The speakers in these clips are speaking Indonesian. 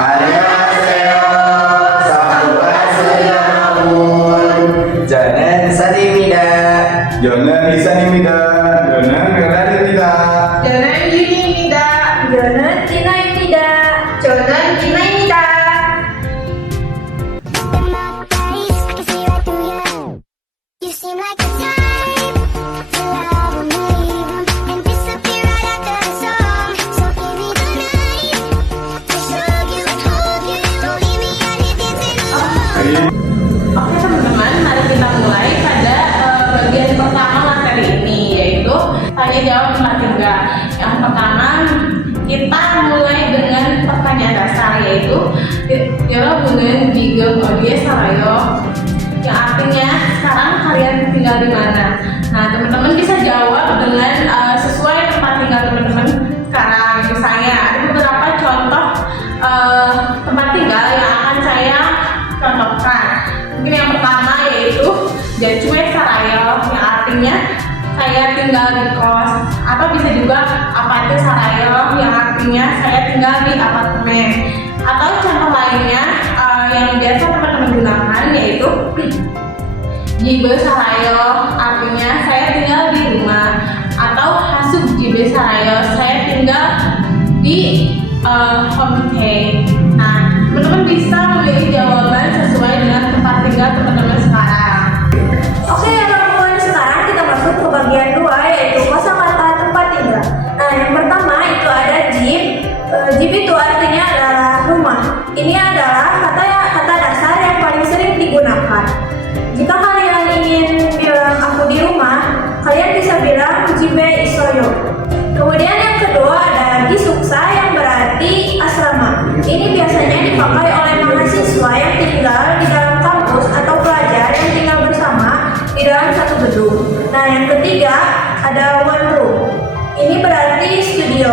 Annyeonghaseyo, sahabat jangan sanimida, jangan disanimida, jangan melalita, jangan dinimida, jangan dinaimida, jangan dinaimida. You seem like the type to love and leave and disappear right after the song. So give me the night to show you and hold you. Don't leave me out here dancing alone. Oke teman-teman, mari kita mulai pada bagian pertama materi ini, yaitu tanya jawab tempat tinggal. Yang pertama kita mulai dengan pertanyaan dasar, yaitu 여러분은 지금 어디에 살아요? Yang artinya sekarang kalian tinggal di mana? Nah, teman-teman bisa jawab dengan sesuai tempat tinggal teman-teman sekarang. Misalnya ada beberapa contoh tempat tinggal yang akan saya contohkan. Mungkin yang pertama yaitu Jacue Sarayo, yang artinya saya tinggal di kos, atau bisa juga Apate Sarayo, yang artinya saya tinggal di apartemen. Atau contoh lainnya yang biasa teman-teman gunakan yaitu Jibe Sarayo, artinya saya tinggal di rumah. Atau Hasub Jibe Sarayo, saya tinggal di homestay. Nah, teman-teman bisa memilih jawaban sesuai dengan tempat tinggal teman-teman sekarang. Oke ya teman-teman, sekarang kita masuk ke bagian 2, yaitu kosakata tempat tinggal. Nah, yang pertama itu ada jib. Jib itu artinya adalah rumah. Ini adalah kata dasar yang paling sering digunakan. Jika kalian ingin bilang aku di rumah, kalian bisa bilang jibe isoyo. Kemudian yang kedua ada gisuksa, yang berarti asrama. Ini biasanya dipakai oleh mahasiswa yang tinggal di dalam kampus atau pelajar yang tinggal bersama di dalam satu gedung. Nah, yang ketiga ada one room. Ini berarti studio,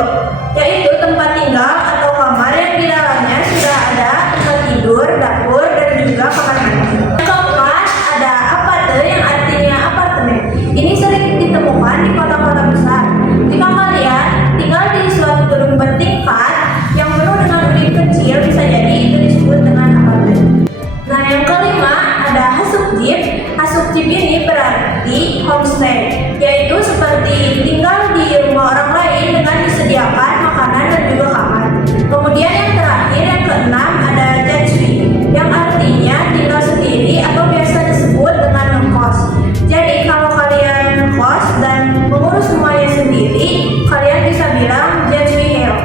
yaitu tempat tinggal atau kamar yang di dalamnya sudah ada tempat tidur, dapur, dan juga kamar mandi. Yang keempat ada aparte, yang artinya apartemen. Ini sering ditemukan di kota-kota besar. Jika kalian tinggal di suatu gedung bertingkat yang penuh dengan unit kecil, bisa jadi itu disebut dengan apartemen. Nah, yang kelima ada hasukjip. Hasukjip ini berarti homestay, yaitu seperti tinggal di rumah orang lain dengan disediakan makanan dan juga kamar. Kemudian yang terakhir, yang keenam ada jajwi, yang artinya tinggal sendiri atau biasa disebut dengan ngekos. Jadi kalau kalian ngekos dan mengurus semuanya sendiri, kalian bisa bilang jajwi heo.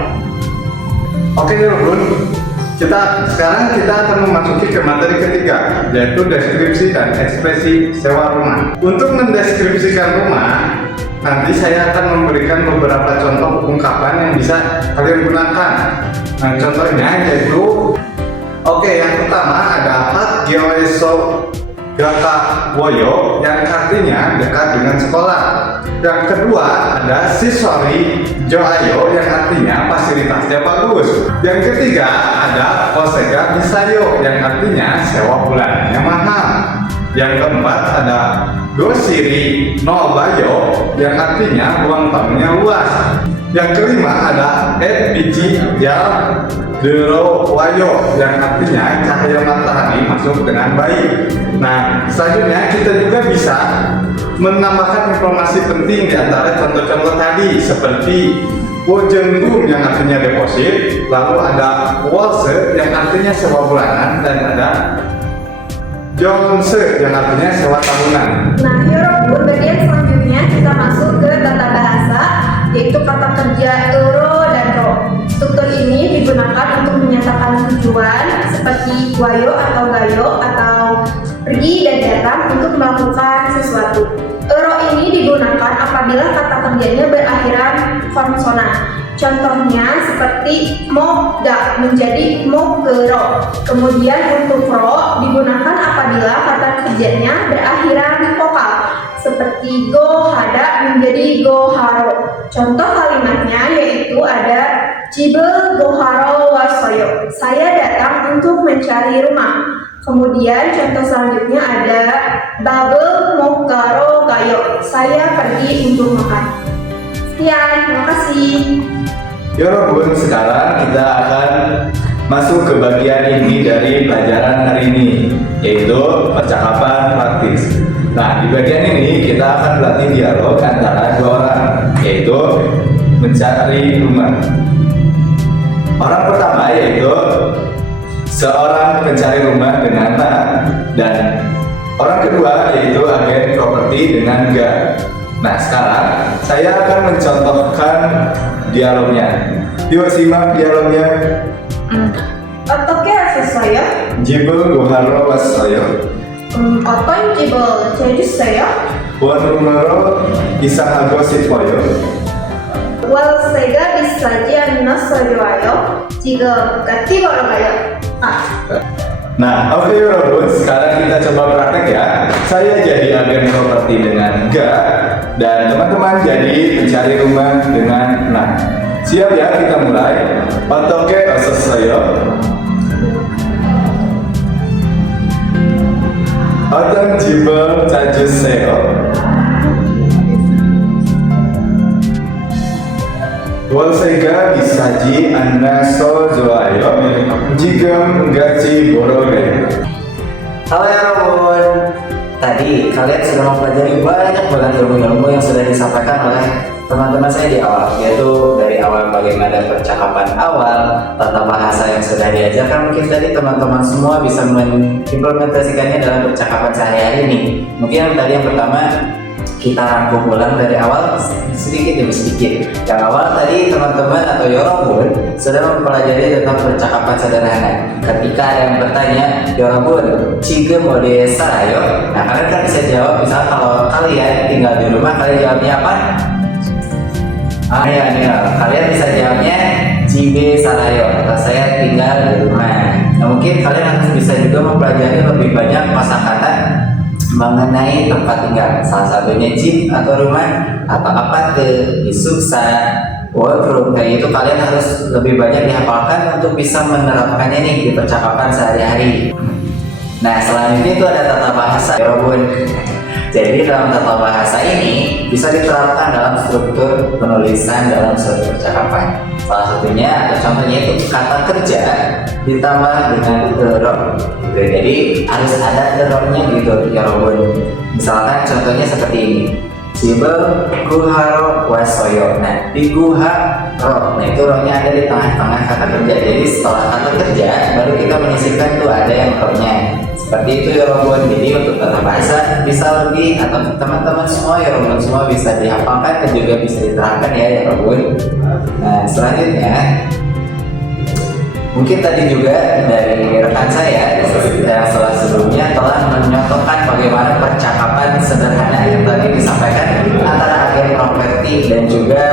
Oke teman-teman, sekarang kita akan memasuki ke materi ketiga, yaitu deskripsi dan ekspresi sewa rumah. Untuk mendeskripsikan rumah, nanti saya akan memberikan beberapa contoh ungkapan yang bisa kalian gunakan. Nah, contohnya yaitu, yang pertama ada Hak Gyoeso Gaka Woyo, yang artinya dekat dengan sekolah. Yang kedua ada Sisori Joayo, yang artinya fasilitasnya bagus. Yang ketiga ada Osega Misayo, yang artinya sewa bulanannya mahal. Yang keempat ada Gosiri no Bayo, yang artinya ruang tamunya luas. Yang kelima ada Biji Ya Dero Wayo, yang artinya cahaya matahari masuk dengan baik. Nah, selanjutnya kita juga bisa menambahkan informasi penting di antara contoh-contoh tadi, seperti Wojenggum yang artinya deposit, lalu ada Wose yang artinya sewa bulanan, dan ada Jongse yang artinya sewa tahunan. Nah, Yorobun, bagian selanjutnya kita masuk ke tata bahasa, yaitu kata kerja euro dan ro. Struktur ini digunakan untuk menyatakan tujuan seperti wayo atau gayo, atau pergi dan datang untuk melakukan sesuatu. Euro ini digunakan apabila kata kerjanya berakhiran konsonan. Contohnya seperti moga menjadi mogero. Kemudian untuk ro digunakan apabila kata kerjanya berakhiran vokal, seperti go hada menjadi go haro. Contoh kalimatnya yaitu ada Jibe goharo wasoyo, saya datang untuk mencari rumah. Kemudian contoh selanjutnya ada Babel mogaro gayo, saya pergi untuk makan. Sekian, terima kasih. Yorobun, sekarang kita akan masuk ke bagian inti dari pelajaran hari ini, yaitu percakapan praktis. Nah, di bagian ini kita akan berlatih dialog antara dua orang, yaitu mencari rumah. Orang pertama yaitu seorang pencari rumah dengan na, dan orang kedua yaitu agen properti dengan ga. Nah, sekarang saya akan mencontohkan dialognya. Yuk simak dialognya. 어떻게 하셨어요? 집을 구하러 왔어요. 어떤 집을 찾으세요? 원룸으로 이사하고 싶어요. 월세가 비싸지 않았어요. 지금 같이 걸어가요. Nah, oke Robun, sekarang kita coba praktek ya. Saya jadi agen properti dengan ga, dan teman-teman jadi pencari rumah dengan na. Siap ya, kita mulai. 어떻게 하셨어요? 어떤 집을 찾으세요? 월세가 비싸지 않아서 좋아요. 지금 같이 보러 가요. Halo ya Robun, tadi kalian sudah mempelajari banyak banget ilmu-ilmu yang sudah disampaikan oleh teman-teman saya di awal, yaitu dari awal bagaimana percakapan awal, tata bahasa yang sudah diajarkan. Mungkin tadi teman-teman semua bisa mengimplementasikannya dalam percakapan sehari-hari ini. Mungkin tadi yang pertama kita rangkum ulang dari awal sedikit demi sedikit. Yang awal tadi teman-teman atau Yorobun sudah mempelajari tentang percakapan sederhana. Ketika ada yang bertanya, Yorobun, 지금 어디에 살아요? Nah, kalian kan bisa jawab, misalnya kalau kalian tinggal di rumah, kalian jawabnya apa? Kalian bisa jawabnya 집에 살아요, atau saya tinggal di rumah. Nah, mungkin kalian harus bisa juga mempelajari lebih banyak kosakata mengenai tempat tinggal, salah satunya 집 atau rumah, atau aparte, isuksa, workroom. Kayak itu kalian harus lebih banyak dihafalkan untuk bisa menerapkannya nih di percakapan sehari-hari. Nah, selanjutnya itu ada tata bahasa ya Robun. Jadi dalam tata bahasa ini bisa diterapkan dalam struktur penulisan dalam suatu percakapan. Salah satunya atau contohnya itu kata kerja ditambah dengan the-ro. Jadi harus ada the-ro-nya gitu ya Robun. Misalkan contohnya seperti ini. Jibel guharo wasoyo. Nah, di guharo, nah itu ro-nya ada di tengah-tengah kata kerja. Jadi setelah kata kerja baru kita menyisipkan tuh ada yang ro-nya. Seperti itu ya Robun. Jadi untuk tata bahasa bisa lebih, atau teman-teman semua ya Robun semua bisa dihafalkan dan juga bisa diterapkan ya Robun. Nah, selanjutnya mungkin tadi juga dari rekan saya yang setelah sebelumnya telah menyontohkan bagaimana percakapan sederhana yang tadi disampaikan antara agen properti dan juga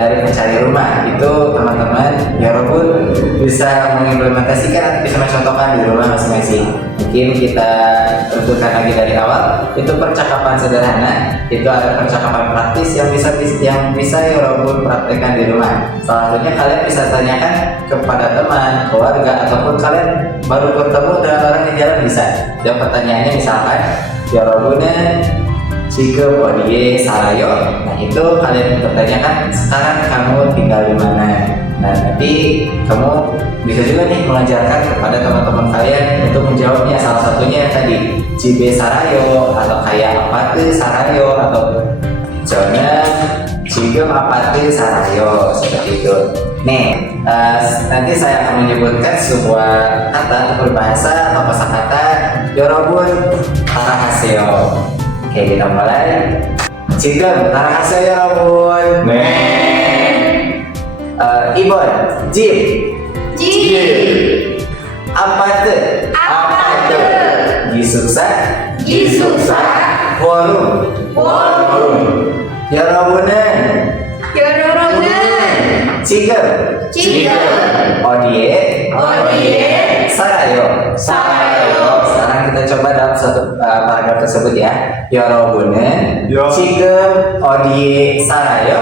dari pencari rumah. Itu teman-teman ya Robun bisa mengimplementasikan atau bisa mencontohkan di rumah masing-masing. Mungkin kita tentukan lagi dari awal, itu percakapan sederhana, itu ada percakapan praktis yang bisa ya Robun praktekkan di rumah. Salah satunya kalian bisa tanyakan kepada teman, keluarga, ataupun kalian baru bertemu dengan orang di jalan bisa. Dan pertanyaannya misalkan ya Robunnya 지금 어디에 살아요? Nah, itu kalian bertanyakan sekarang kamu tinggal di mana. Nah, nanti kamu bisa juga nih mengajarkan kepada teman-teman kalian untuk menjawabnya. Salah satunya tadi 집에 살아요, atau kayak 아파트 살아요, atau misalnya 지금 아파트 살아요, seperti itu. Nih, nanti saya akan menyebutkan sebuah kata atau berbahasa atau kosakata Yorobun tarahaseo. Oke, kita mulai. 지금 tarahaseo Yorobun. Ibon, 집. 아파트. 기숙사. 워룸. 여러분은 지금 어디에 살아요. Sekarang kita coba dalam satu paragraf tersebut ya. 여러분은 지금 어디에 살아요?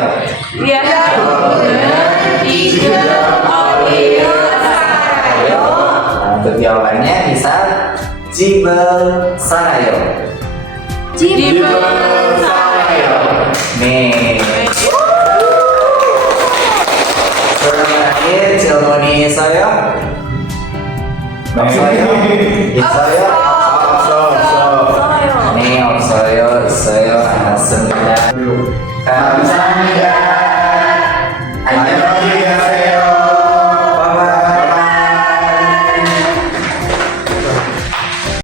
Untuk jawabannya misal 집을 살아요. Nih. Sebelum terakhir ilmu di Isoyo. Bang Soyo, Isoyo, Soyo. nih Om Soyo, Isoyo, anak 9. Kamsahamnida.